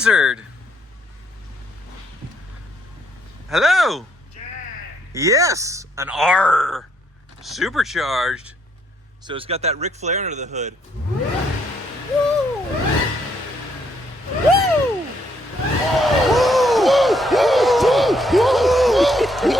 lasered. Hello. Jag. Yes, an R, supercharged. So it's got that Ric Flair under the hood. Woo! Woo!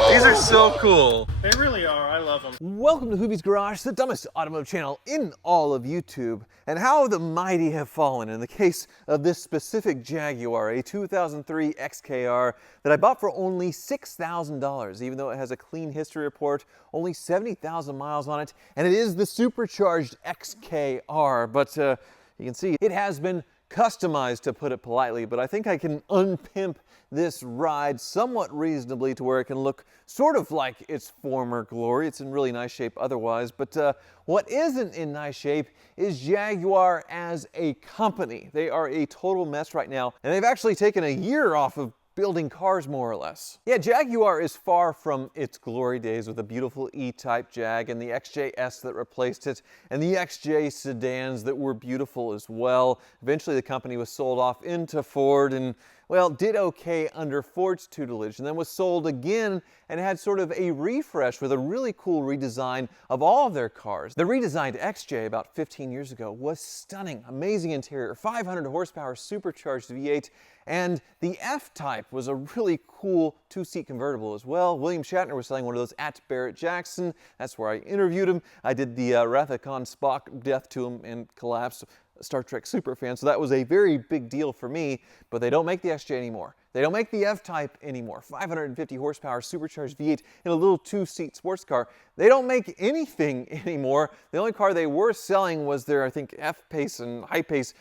These are so cool. They really are. I love them. Welcome to Hoovie's Garage, the dumbest automotive channel in all of YouTube. And how the mighty have fallen in the case of this specific Jaguar, a 2003 XKR that I bought for only $6,000, even though it has a clean history report, only 70,000 miles on it, and it is the supercharged XKR. But you can see it has been customized, to put it politely, but I think I can unpimp this ride somewhat reasonably to where it can look sort of like its former glory. It's in really nice shape otherwise, but what isn't in nice shape is Jaguar as a company. They are a total mess right now, and they've actually taken a year off of building cars, more or less. Yeah, Jaguar is far from its glory days with the beautiful E-Type Jag and the XJS that replaced it, and the XJ sedans that were beautiful as well. Eventually the company was sold off into Ford and, well, did okay under Ford's tutelage, and then was sold again and had sort of a refresh with a really cool redesign of all of their cars. The redesigned XJ about 15 years ago was stunning, amazing interior, 500 horsepower supercharged V8, and the F-Type was a really cool two-seat convertible as well. William Shatner was selling one of those at Barrett-Jackson. That's where I interviewed him. I did the Wrath of Khan Spock death to him and collapse. Star Trek super fan, so that was a very big deal for me, but they don't make the XJ anymore. They don't make the F-Type anymore. 550 horsepower supercharged V8 in a little two-seat sports car. They don't make anything anymore. The only car they were selling was their, I think, F-Pace and Hi-Pace,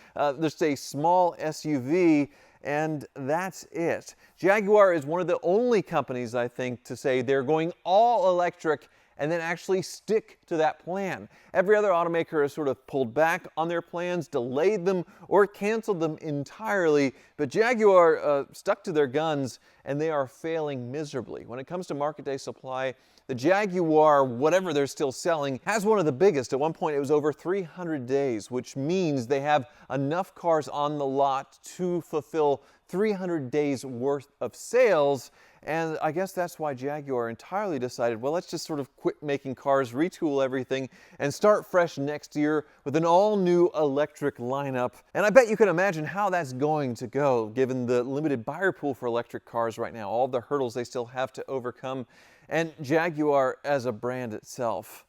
just a small SUV, and that's it. Jaguar is one of the only companies, I think, to say they're going all electric and then actually stick to that plan. Every other automaker has sort of pulled back on their plans, delayed them, or canceled them entirely, but Jaguar stuck to their guns, and they are failing miserably. When it comes to market day supply, the Jaguar, whatever they're still selling, has one of the biggest. At one point it was over 300 days, which means they have enough cars on the lot to fulfill 300 days worth of sales. And I guess that's why Jaguar entirely decided, well, let's just sort of quit making cars, retool everything, and start fresh next year with an all-new electric lineup. And I bet you can imagine how that's going to go, given the limited buyer pool for electric cars right now, all the hurdles they still have to overcome, and Jaguar as a brand itself.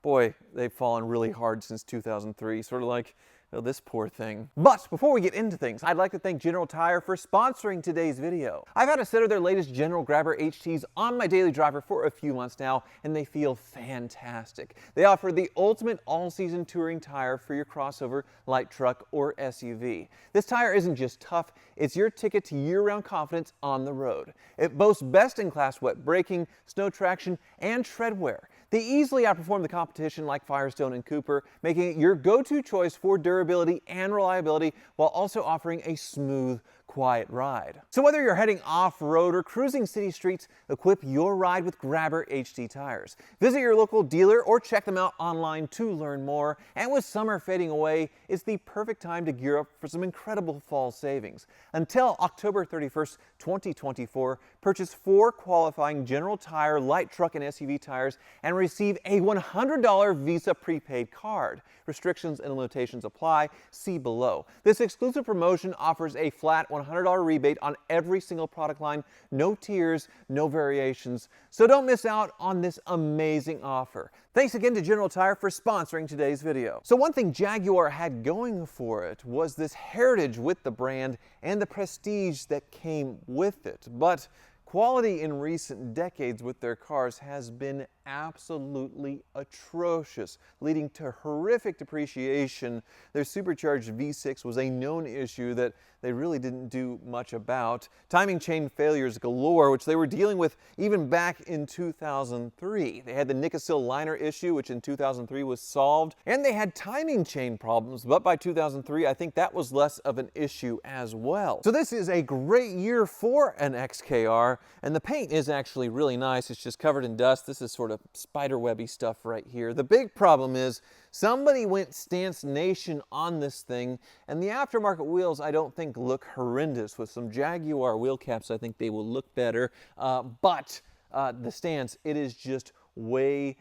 Boy, they've fallen really hard since 2003, sort of like, oh, this poor thing. But before we get into things, I'd like to thank General Tire for sponsoring today's video. I've had a set of their latest General Grabber HTs on my daily driver for a few months now, and they feel fantastic. They offer the ultimate all-season touring tire for your crossover, light truck, or SUV. This tire isn't just tough, it's your ticket to year-round confidence on the road. It boasts best-in-class wet braking, snow traction, and tread wear. They easily outperform the competition like Firestone and Cooper, making it your go-to choice for durability and reliability while also offering a smooth, quiet ride. So whether you're heading off-road or cruising city streets, equip your ride with Grabber HT tires. Visit your local dealer or check them out online to learn more. And with summer fading away, it's the perfect time to gear up for some incredible fall savings. Until October 31st, 2024, purchase 4 qualifying General Tire light truck and SUV tires and receive a $100 Visa prepaid card. Restrictions and limitations apply. See below. This exclusive promotion offers a flat $100 rebate on every single product line. No tiers, no variations. So don't miss out on this amazing offer. Thanks again to General Tire for sponsoring today's video. So one thing Jaguar had going for it was this heritage with the brand and the prestige that came with it. But quality in recent decades with their cars has been absolutely atrocious, leading to horrific depreciation. Their supercharged V6 was a known issue that they really didn't do much about. Timing chain failures galore, which they were dealing with even back in 2003. They had the Nicosil liner issue, which in 2003 was solved, and they had timing chain problems, but by 2003, I think that was less of an issue as well. So this is a great year for an XKR, and the paint is actually really nice. It's just covered in dust. This is sort of spider webby stuff right here. The big problem is somebody went Stance Nation on this thing, and the aftermarket wheels I don't think look horrendous. With some Jaguar wheel caps, I think they will look better, but the stance, it is just way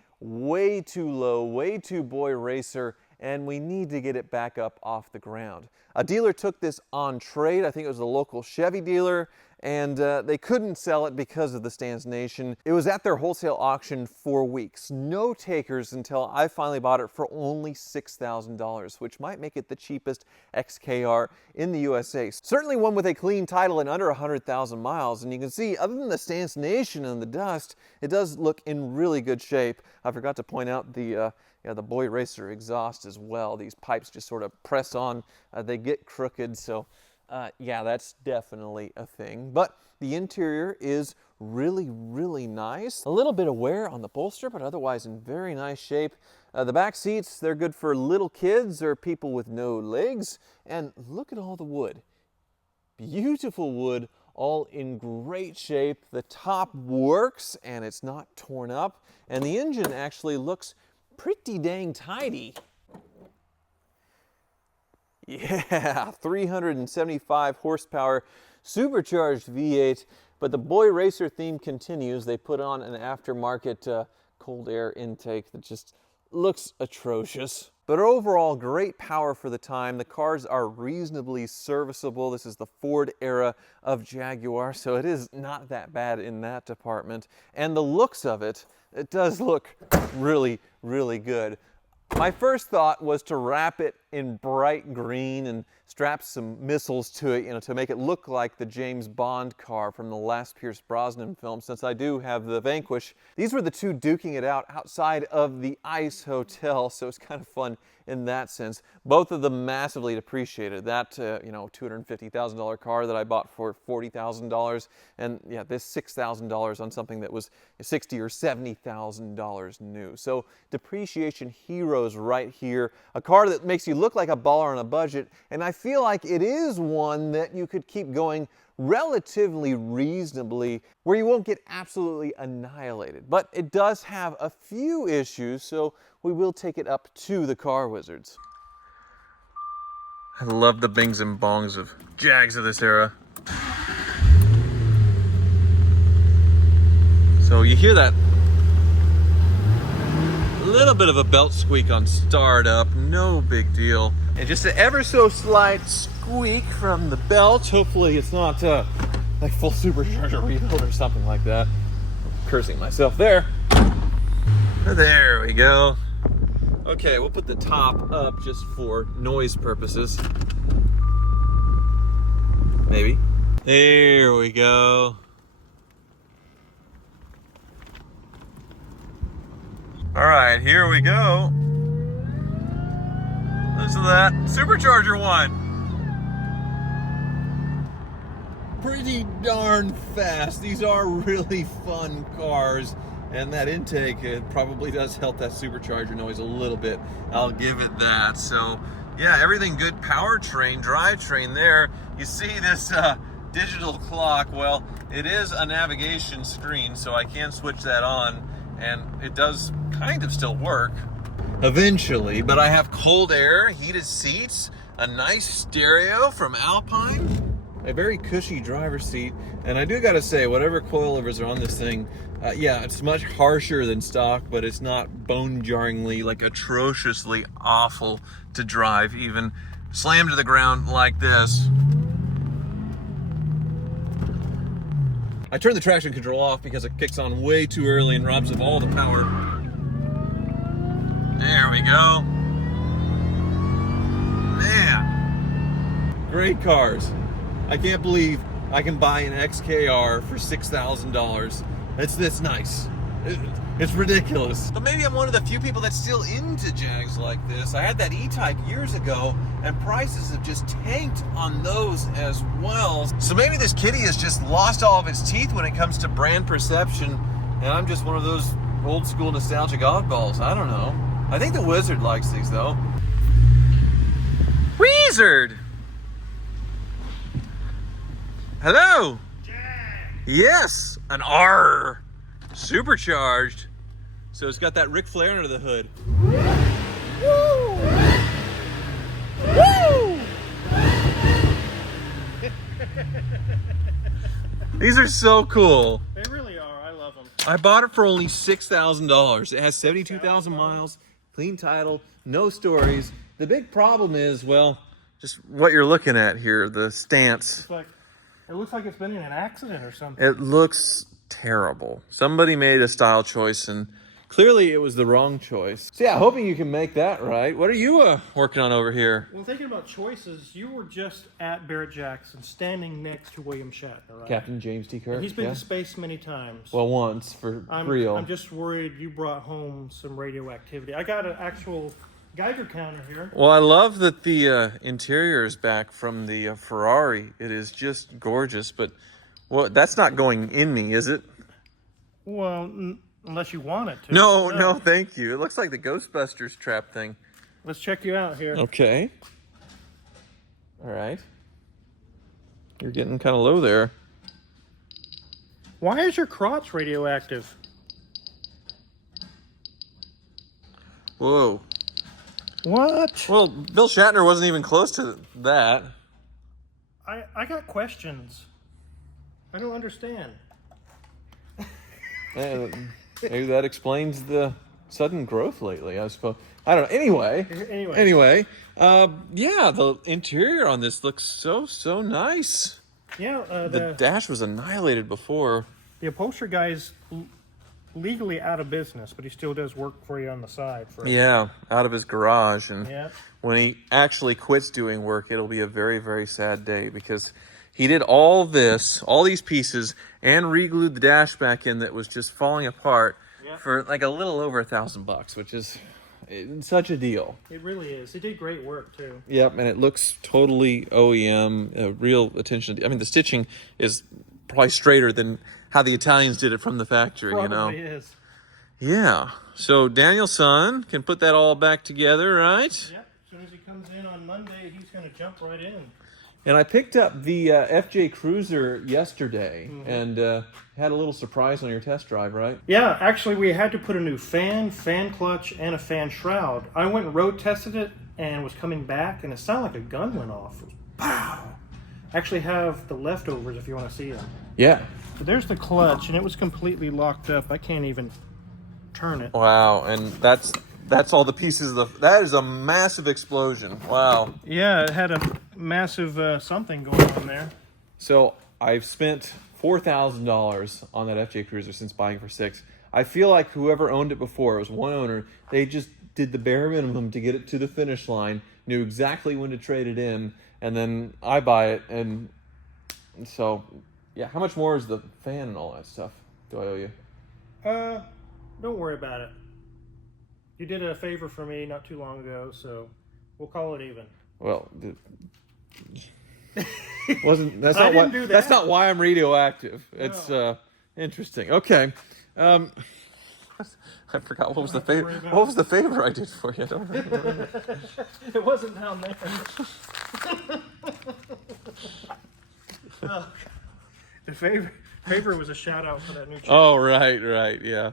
too low, way too boy racer, and we need to get it back up off the ground. A dealer took this on trade. I think it was a local Chevy dealer, and they couldn't sell it because of the Stance Nation. It was at their wholesale auction for weeks. No takers until I finally bought it for only $6,000, which might make it the cheapest XKR in the USA. Certainly one with a clean title and under 100,000 miles. And you can see, other than the Stance Nation and the dust, it does look in really good shape. I forgot to point out the boy racer exhaust as well. These pipes just sort of press on. They get crooked, so yeah, that's definitely a thing. But the interior is really nice. A little bit of wear on the bolster, but otherwise in very nice shape. The back seats, they're good for little kids or people with no legs. And look at all the wood. Beautiful wood, all in great shape. The top works and it's not torn up. And the engine actually looks pretty dang tidy. Yeah, 375 horsepower, supercharged V8, but the boy racer theme continues. They put on an aftermarket cold air intake that just looks atrocious. But overall, great power for the time. The cars are reasonably serviceable. This is the Ford era of Jaguar, so it is not that bad in that department. And the looks of it, it does look really good. My first thought was to wrap it in bright green and strap some missiles to it, to make it look like the James Bond car from the last Pierce Brosnan film, since I do have the Vanquish. These were the two duking it out outside of the Ice Hotel, so it's kind of fun in that sense. Both of them massively depreciated. That, $250,000 car that I bought for $40,000, and yeah, this $6,000 on something that was $60,000 or $70,000 new. So depreciation heroes right here. A car that makes you look like a baller on a budget, and I feel like it is one that you could keep going relatively reasonably, where you won't get absolutely annihilated. But it does have a few issues, so we will take it up to the car wizards. I love the bings and bongs of Jags of this era. So you hear that little bit of a belt squeak on startup, no big deal. And just an ever so slight squeak from the belt. Hopefully it's not like full supercharger reload or something like that. I'm cursing myself there. There we go. Okay, we'll put the top up just for noise purposes. Maybe. There we go. All right, here we go. Listen to that supercharger one. Pretty darn fast. These are really fun cars, and that intake, it probably does help that supercharger noise a little bit. I'll give it that. So yeah, everything good. Powertrain, drivetrain there. You see this digital clock. Well, it is a navigation screen, so I can switch that on, and it does kind of still work eventually. But I have cold air, heated seats, a nice stereo from Alpine, a very cushy driver's seat, and I do gotta say, whatever coilovers are on this thing, yeah, it's much harsher than stock, but it's not bone-jarringly, like atrociously awful to drive, even slammed to the ground like this. I turned the traction control off because it kicks on way too early and robs of all the power. There we go. Man, great cars. I can't believe I can buy an XKR for $6,000. It's this nice. It's ridiculous. But maybe I'm one of the few people that's still into Jags like this. I had that E-Type years ago, and prices have just tanked on those as well. So maybe this kitty has just lost all of its teeth when it comes to brand perception, and I'm just one of those old school nostalgic oddballs. I don't know. I think the Wizard likes these though. Wizard! Hello! Jag! Yes, an R supercharged So it's got that Ric Flair under the hood. These are so cool. They really are. I love them. I bought it for only $6,000. It has 72,000 miles, clean title, no stories. The big problem is, well, just what you're looking at here, the stance. It looks like it's been in an accident or something. It looks terrible. Somebody made a style choice, and clearly it was the wrong choice. So yeah, hoping you can make that right. What are you working on over here? Well, thinking about choices, you were just at Barrett Jackson, standing next to William Shatner, right? Captain James T. Kirk. And he's been to space many times. Well, once for real. I'm just worried you brought home some radioactivity. I got an actual Geiger counter here. Well, I love that the interior is back from the Ferrari. It is just gorgeous, but well, that's not going in me, is it? Well, unless you want it to. No, thank you. It looks like the Ghostbusters trap thing. Let's check you out here. Okay. All right. You're getting kind of low there. Why is your crotch radioactive? Whoa. What? Well, Bill Shatner wasn't even close to that. I got questions. I don't understand. Maybe that explains the sudden growth lately, I suppose. I don't know. Anyway, Yeah, the interior on this looks so nice. Yeah, The dash was annihilated before. the upholstery guy's legally out of business, but he still does work for you on the side. Yeah, out of his garage. And Yeah. when he actually quits doing work, it'll be a very, very sad day, because he did all these pieces, and re-glued the dash back in that was just falling apart for like a little over $1,000, which is such a deal. It really is. He did great work too. Yep, and it looks totally OEM, real attention. I mean, the stitching is probably straighter than how the Italians did it from the factory, Probably is. Yeah, so Danielson can put that all back together, right? Yep. As soon as he comes in on Monday, he's going to jump right in. And I picked up the FJ Cruiser yesterday, and had a little surprise on your test drive, right? Yeah, actually, we had to put a new fan clutch, and a fan shroud. I went and road tested it and was coming back, and it sounded like a gun went off. It was, pow! I actually have the leftovers if you want to see them. Yeah. So there's the clutch, and it was completely locked up. I can't even turn it. Wow, and that's all the pieces of that is a massive explosion. Wow. Yeah, it had a massive something going on there. So I've spent $4,000 on that FJ Cruiser since buying for $6,000. I feel like whoever owned it before, it was one owner, they just did the bare minimum to get it to the finish line, knew exactly when to trade it in, and then I buy it, and so, yeah. How much more is the fan and all that stuff do I owe you? Don't worry about it. You did a favor for me not too long ago, so we'll call it even. Well, that's I not why. didn't do that. That's not why I'm radioactive. It's interesting. Okay. I forgot what was the favor. What was the favor I did for you? I don't remember. It wasn't down there. The favor was a shout out for that new channel. Oh, right, yeah.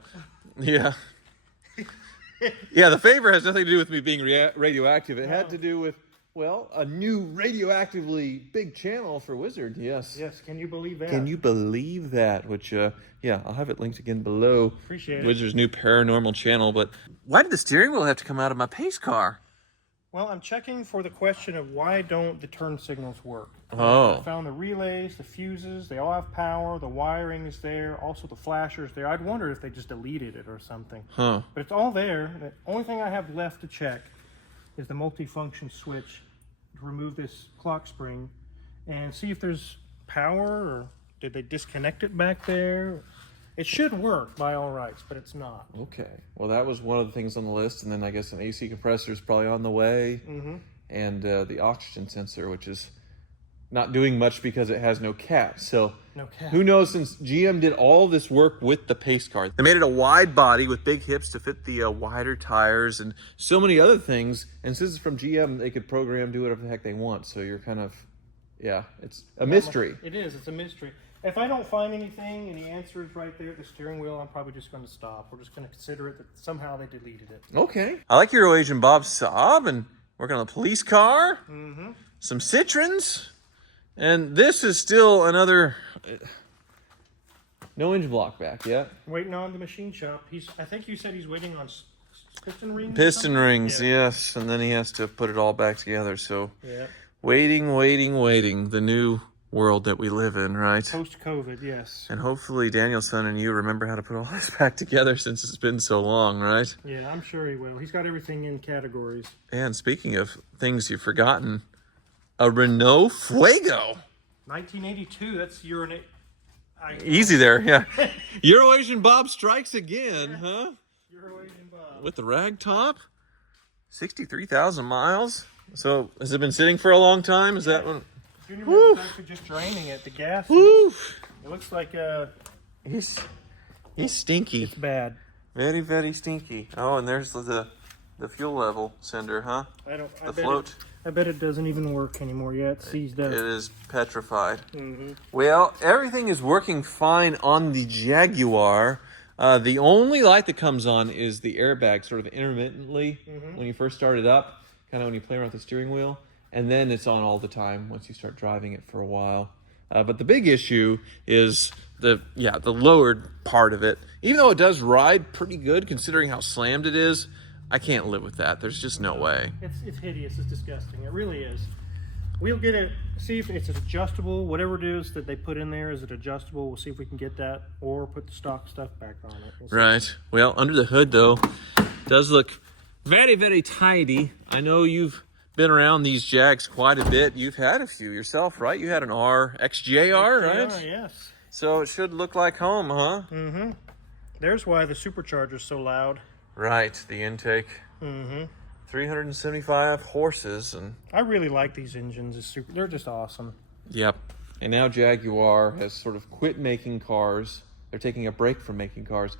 Yeah, the favor has nothing to do with me being radioactive. It had to do with, well, a new radioactively big channel for Wizard, yes. Yes, can you believe that? Can you believe that? Which, yeah, I'll have it linked again below. Appreciate it. Wizard's new paranormal channel. But why did the steering wheel have to come out of my pace car? Well, I'm checking for the question of why don't the turn signals work. Oh. I found the relays, the fuses, they all have power, the wiring is there, also the flashers there. I'd wonder if they just deleted it or something. Huh. But it's all there. The only thing I have left to check is the multifunction switch to remove this clock spring and see if there's power, or did they disconnect it back there? It should work by all rights, but it's not. Okay. Well, that was one of the things on the list, and then I guess an AC compressor is probably on the way, and the oxygen sensor, which is not doing much because it has no cap. So No cap. who knows, since GM did all this work with the pace car. They made it a wide body with big hips to fit the wider tires and So many other things, and since it's from GM, they could program, do whatever the heck they want. So you're kind of Yeah, it's a mystery. It is. It's a mystery. If I don't find anything and the answer is right there at the steering wheel, I'm probably just going to stop. We're just going to consider it that somehow they deleted it. Okay. I like your Asian Bob Saab and working on a police car, some Citroens, and this is still another. No engine block back yet. Waiting on the machine shop. I think you said he's waiting on piston rings. Piston rings, Yeah. yes, and then he has to put it all back together. So, Yeah. waiting. The new world that we live in, right? Post-COVID, yes. And hopefully Danielson and you remember how to put all this back together since it's been so long, right? Yeah, I'm sure he will. He's got everything in categories. And speaking of things you've forgotten, a Renault Fuego. 1982, that's your... Easy there, yeah. Euro Asian Bob strikes again, huh? Euro Asian Bob. With the rag top? 63,000 miles? So, has it been sitting for a long time? Is that one? Junior was actually just draining it. The gas... Woo! It looks like He's stinky. it's bad. Very, very stinky. Oh, and there's the fuel level sender, huh? The float. I bet it doesn't even work anymore yet. It's seized up. It is petrified. Well, everything is working fine on the Jaguar. The only light that comes on is the airbag sort of intermittently when you first start it up, kind of when you play around with the steering wheel. And then it's on all the time once you start driving it for a while. But the big issue is the lowered part of it. Even though it does ride pretty good considering how slammed it is, I can't live with that. There's just no way. It's hideous. It's disgusting. It really is. We'll get it. See if it's adjustable. Whatever it is that they put in there, is it adjustable? We'll see if we can get that, or put the stock stuff back on it. We'll see. Right. Well, under the hood though, does look very, very tidy. I know you've been around these Jags quite a bit. You've had a few yourself, right? You had an XJR, right? XKR, yes. So it should look like home, huh? There's why the supercharger's so loud. Right, the intake. 375 horses, and I really like these engines. They're just awesome. yep. And now Jaguar has sort of quit making cars. They're taking a break from making cars,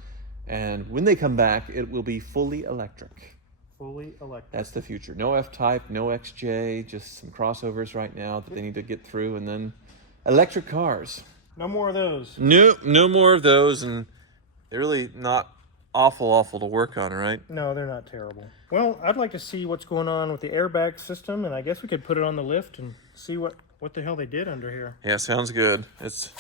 and when they come back, it will be fully electric. Fully electric. That's the future. No F-Type, no XJ, just some crossovers right now that they need to get through, and then electric cars. No more of those. No more of those, and they're really not awful to work on, right? No, they're not terrible. Well, I'd like to see what's going on with the airbag system, and I guess we could put it on the lift and see what the hell they did under here. Yeah, sounds good. It's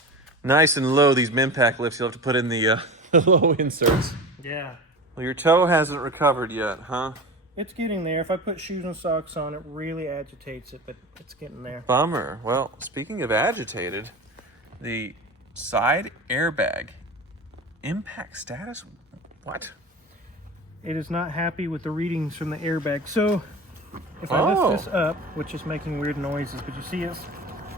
nice and low, these Minpack lifts. You'll have to put in the low inserts. Yeah. Well, your toe hasn't recovered yet, huh? It's getting there. If I put shoes and socks on, it really agitates it, but it's getting there. Bummer. Well, speaking of agitated, the side airbag impact status. What? It is not happy with the readings from the airbag. So if I lift this up, which is making weird noises, but you see it's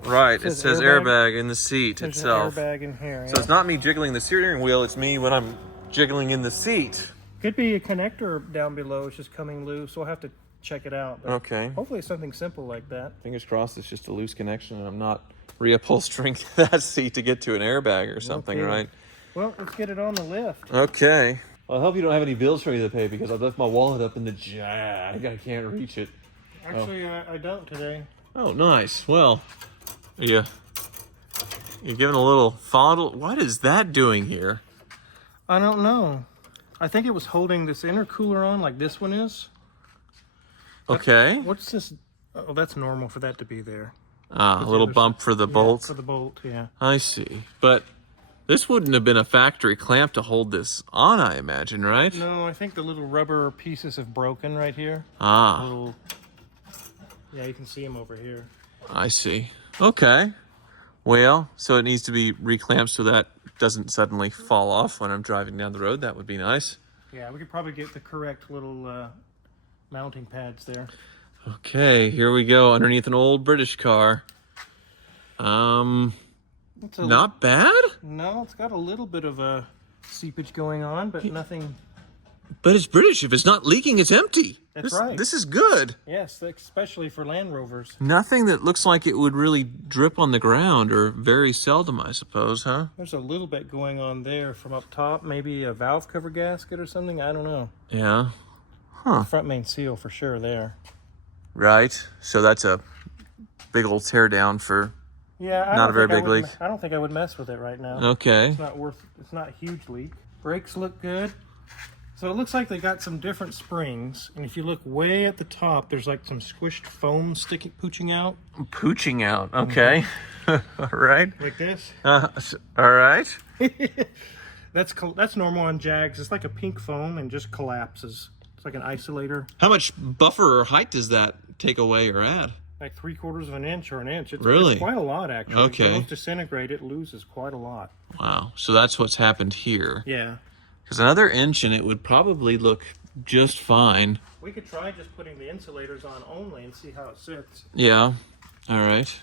Right, it says airbag in the seat there's itself. an airbag in here. So it's not me jiggling the steering wheel, it's me when I'm jiggling in the seat. Could be a connector down below. It's just coming loose. We'll have to check it out. But Okay. hopefully it's something simple like that. Fingers crossed it's just a loose connection and I'm not reupholstering that seat to get to an airbag or something, Okay. right? Well, let's get it on the lift. Okay. Well, I hope you don't have any bills for me to pay because I left my wallet up in the Jag. I can't reach it. Actually, I don't today. Oh, nice. Well, you're giving a little fondle. What is that doing here? I don't know. I think it was holding this intercooler on like this one is. Okay. What's this? Oh, that's normal for that to be there. Ah, a little bump for the bolt. For the bolt, yeah. I see. But this wouldn't have been a factory clamp to hold this on, I imagine, right? No, I think the little rubber pieces have broken right here. Ah, Little, yeah, you can see them over here. I see. Okay. Well, so it needs to be reclamped so that doesn't suddenly fall off when I'm driving down the road. That would be nice. Yeah, we could probably get the correct little mounting pads there. Okay, here we go underneath an old British car. It's Not bad, No, it's got a little bit of a seepage going on, but nothing. but it's British. If it's not leaking, it's empty. That's right. This is good. Yes, especially for Land Rovers. Nothing that looks like it would really drip on the ground, or very seldom, I suppose, huh? There's a little bit going on there from up top. Maybe a valve cover gasket or something. I don't know. Yeah. Front main seal for sure there. Right. So that's a big old tear down for Yeah, not a very big leak. I don't think I would mess with it right now. Okay. It's not a huge leak. Brakes look good. So it looks like they got some different springs, and if you look way at the top, there's like some squished foam pooching out. Pooching out. Okay. All right. Like this. All right. That's normal on Jags. It's like a pink foam and just collapses. It's like an isolator. How much buffer or height does that take away or add? Like 3/4 of an inch or an inch. Really? It's quite a lot, actually. Okay. If it goes disintegrate, it loses quite a lot. Wow. So that's what's happened here. Yeah. Because another inch and it would probably look just fine. We could try just putting the insulators on only and see how it sits. Yeah. All right.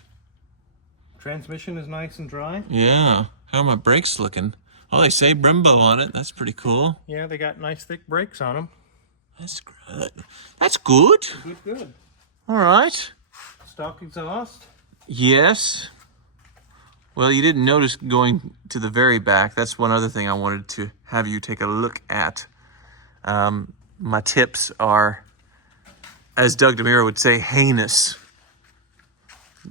Transmission is nice and dry. Yeah. How are my brakes looking? Oh, they say Brembo on it. That's pretty cool. Yeah, they got nice thick brakes on them. That's good. That's good. Good. All right. Stock exhaust. Yes. Well, you didn't notice going to the very back. That's one other thing I wanted to have you take a look at. My tips are, as Doug DeMiro would say, heinous.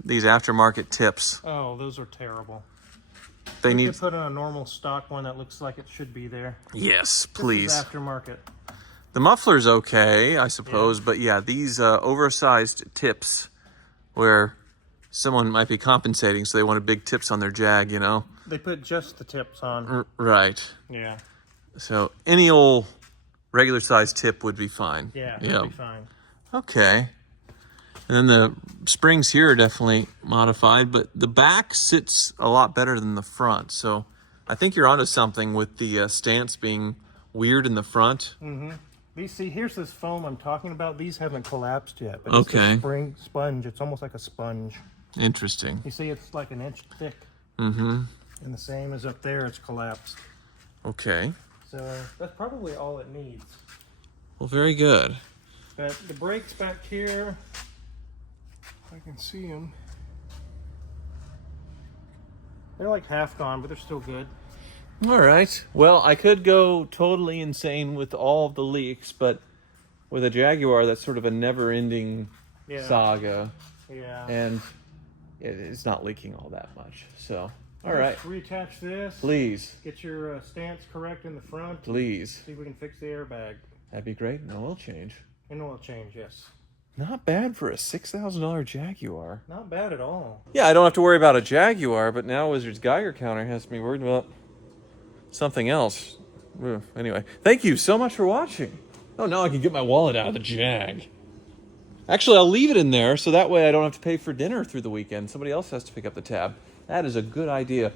These aftermarket tips. Oh, those are terrible. They You need. could put in a normal stock one that looks like it should be there. Yes, This please. is aftermarket. The muffler's okay, I suppose, but yeah, these oversized tips where someone might be compensating, so they wanted big tips on their Jag, you know? They put just the tips on. Right. Yeah. So any old regular size tip would be fine. Yeah, Yep. it'll be fine. Okay. And then the springs here are definitely modified, but the back sits a lot better than the front. So I think you're onto something with the stance being weird in the front. Here's this foam I'm talking about. These haven't collapsed yet. But it's Okay. a spring sponge. It's almost like a sponge. Interesting. You see, it's like an inch thick. Mm-hmm. And the same as up there, it's collapsed. Okay. So that's probably all it needs. Well, very good. But the brakes back here, if I can see them. They're like half gone, but they're still good. All right. Well, I could go totally insane with all of the leaks, but with a Jaguar, that's sort of a never-ending Yeah. saga, Yeah. and it's not leaking all that much. So, all right. Reattach this. Please, Get your stance correct in the front. please. See if we can fix the airbag. That'd be great. An oil change. An oil change, yes. Not bad for a $6,000 Jaguar. Not bad at all. Yeah, I don't have to worry about a Jaguar, but now Wizard's Geiger counter has me worried about something else. Ugh, anyway, thank you so much for watching. Oh, now I can get my wallet out of the Jag. Actually, I'll leave it in there so that way I don't have to pay for dinner through the weekend. Somebody else has to pick up the tab. That is a good idea.